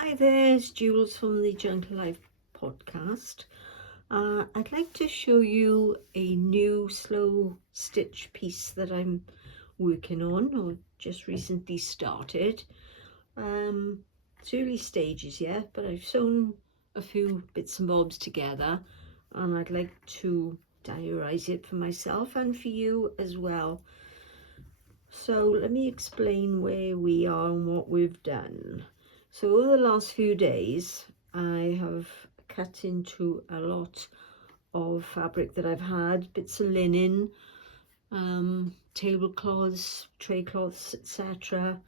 Hi there, it's Jules from the Gentle Life podcast. I'd like to show you a new slow stitch piece that I'm working on or just recently started. It's early stages yet, but I've sewn a few bits and bobs together and I'd like to diarise it for myself and for you as well. So let me explain where we are and what we've done. So over the last few days, I have cut into a lot of fabric that I've had, bits of linen, tablecloths, tray cloths, etc.,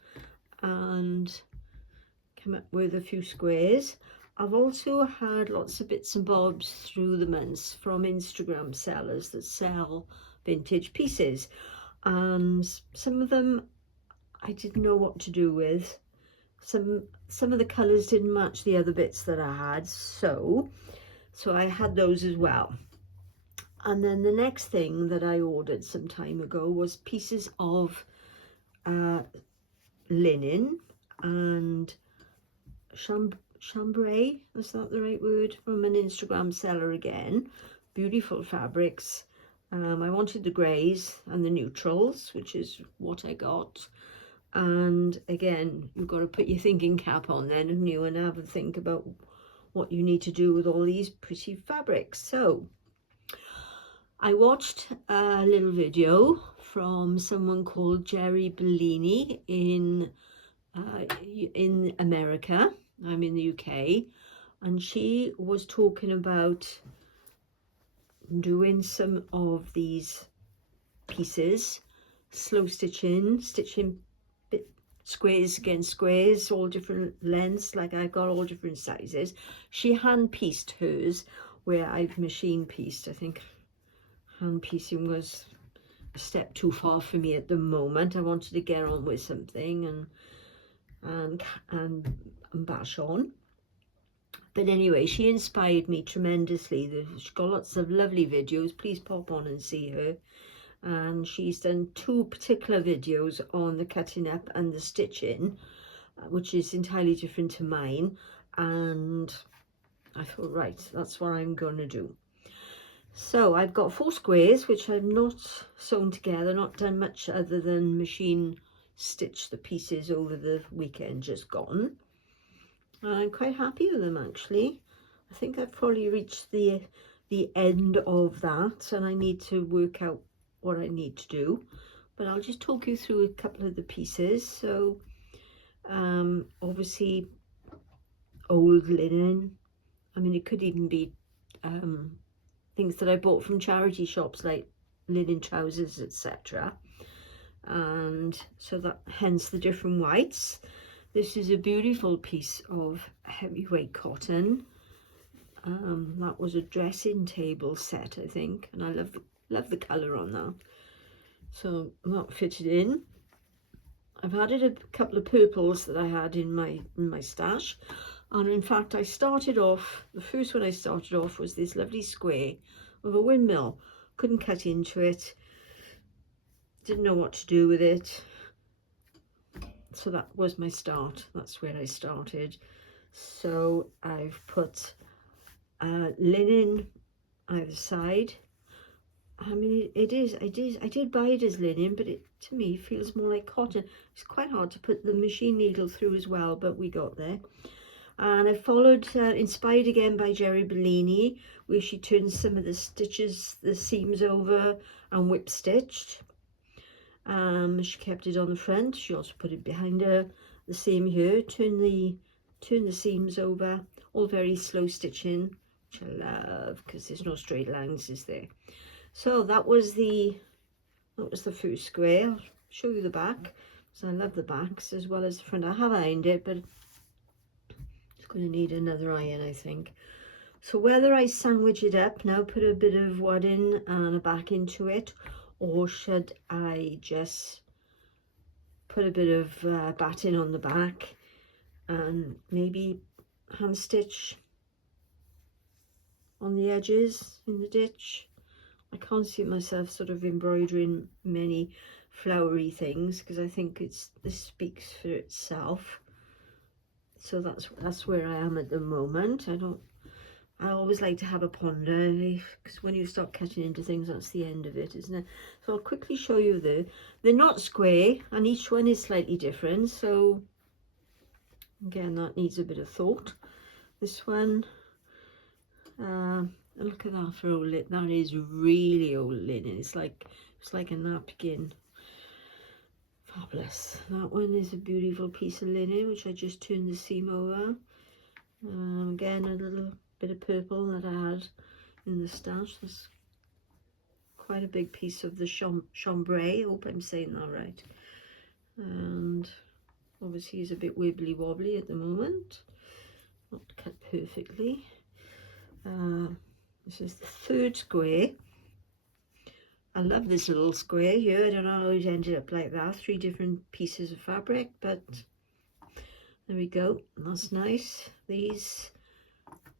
and come up with a few squares. I've also had lots of bits and bobs through the months from Instagram sellers that sell vintage pieces, and some of them I didn't know what to do with. Some of the colours didn't match the other bits that I had, so I had those as well. And then the next thing that I ordered some time ago was pieces of linen and chambray, is that the right word, from an Instagram seller again. Beautiful fabrics. I wanted the greys and the neutrals, which is what I got. And again, you've got to put your thinking cap on then, and you and have a think about what you need to do with all these pretty fabrics. So I watched a little video from someone called Jerry Bellini in America. I'm in the UK, and she was talking about doing some of these pieces, slow stitching squares against squares, all different lengths, like I've got all different sizes. She hand pieced hers, where I've machine pieced. I think hand piecing was a step too far for me at the moment. I wanted to get on with something and bash on. But anyway, she inspired me tremendously. She's got lots of lovely videos. Please pop on and see her. And she's done two particular videos on the cutting up and the stitching, which is entirely different to mine, and I thought, right, that's what I'm going to do. So I've got 4 squares which I've not sewn together, not done much other than machine stitch the pieces over the weekend just gone. I'm quite happy with them, actually. I think I've probably reached the end of that, and I need to work out what I need to do, but I'll just talk you through a couple of the pieces. So obviously old linen. I mean, it could even be things that I bought from charity shops, like linen trousers, etc. And so that hence the different whites. This is a beautiful piece of heavyweight cotton. That was a dressing table set, I think, and I love the colour on that. So that fitted in. I've added a couple of purples that I had in my stash, and in fact I started off, the first one I started off was this lovely square of a windmill. Couldn't cut into it, didn't know what to do with it, so that was my start. That's where I started. So I've put linen either side. I mean, I did buy it as linen, but it to me feels more like cotton. It's quite hard to put the machine needle through as well, but we got there. And I followed, inspired again by Jerry Bellini, where she turned some of the stitches, the seams over and whip stitched. She kept it on the front. She also put it behind her. The same here, turn the seams over, all very slow stitching, which I love because there's no straight lines, is there? So that was the first square. I'll show you the back, so I love the backs as well as the front. I have ironed it, but it's going to need another iron, I think. So whether I sandwich it up now, put a bit of wadding and a back into it, or should I just put a bit of batting on the back and maybe hand stitch on the edges in the ditch. I can't see myself sort of embroidering many flowery things because I think this speaks for itself. So that's where I am at the moment. I always like to have a ponder, because when you start cutting into things, that's the end of it, isn't it? So I'll quickly show you they're not square, and each one is slightly different. So again, that needs a bit of thought. This one, look at that for old linen. That is really old linen. It's like a napkin. Fabulous. That one is a beautiful piece of linen, which I just turned the seam over. Again, a little bit of purple that I had in the stash. That's quite a big piece of the chambray. Hope I'm saying that right. And obviously he's a bit wibbly wobbly at the moment, not cut perfectly. This is the third square. I love this little square here. I don't know how it ended up like that. 3 different pieces of fabric, but there we go. That's nice. These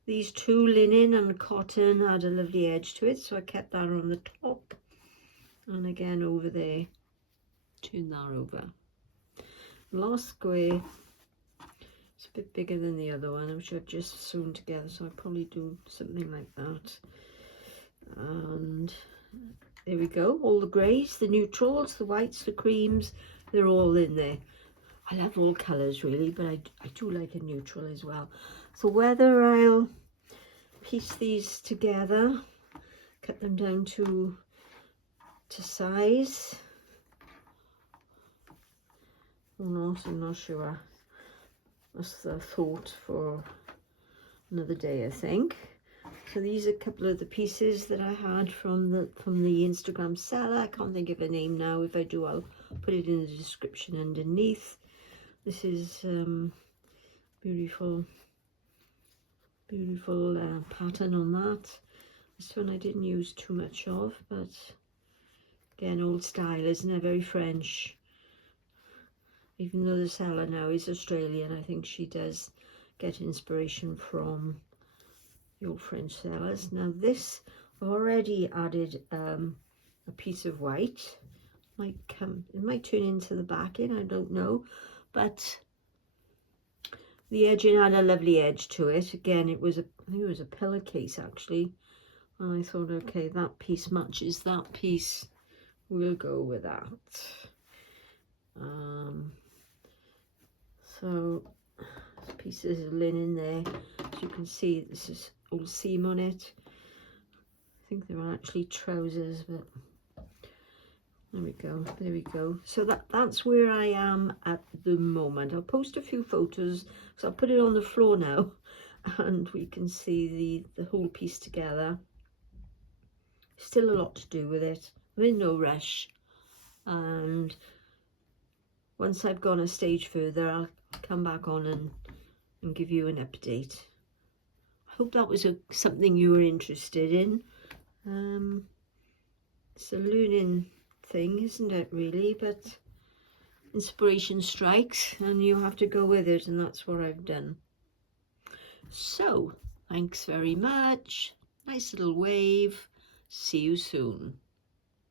2 linen and cotton had a lovely edge to it, so I kept that on the top. And again over there, turn that over. Last square, it's a bit bigger than the other one, which I've just sewn together, so I'll probably do something like that. And there we go, all the greys, the neutrals, the whites, the creams, they're all in there. I love all colours really, but I do like a neutral as well. So whether I'll piece these together, cut them down to size or not, I'm not sure. That's the thought for another day, I think. So these are a couple of the pieces that I had from the Instagram seller. I can't think of a name now. If I do, I'll put it in the description underneath. This is beautiful pattern on that. This one I didn't use too much of, but again, old style, isn't it? Very French. Even though the seller now is Australian, I think she does get inspiration from the old French sellers. Now this, I've already added a piece of white. It might turn into the backing, I don't know, but the edging had a lovely edge to it. Again, I think it was a pillowcase actually, and I thought, okay, that piece matches that piece, we'll go with that. So pieces of linen there, as you can see, this is all seam on it. I think they were actually trousers, but there we go. So that's where I am at the moment. I'll post a few photos, so I'll put it on the floor now and we can see the whole piece together. Still a lot to do with it. I'm in no rush, and once I've gone a stage further, I'll come back on and give you an update. I hope that was something you were interested in. It's a learning thing, isn't it, really? But inspiration strikes and you have to go with it, and that's what I've done. So thanks very much. Nice little wave. See you soon.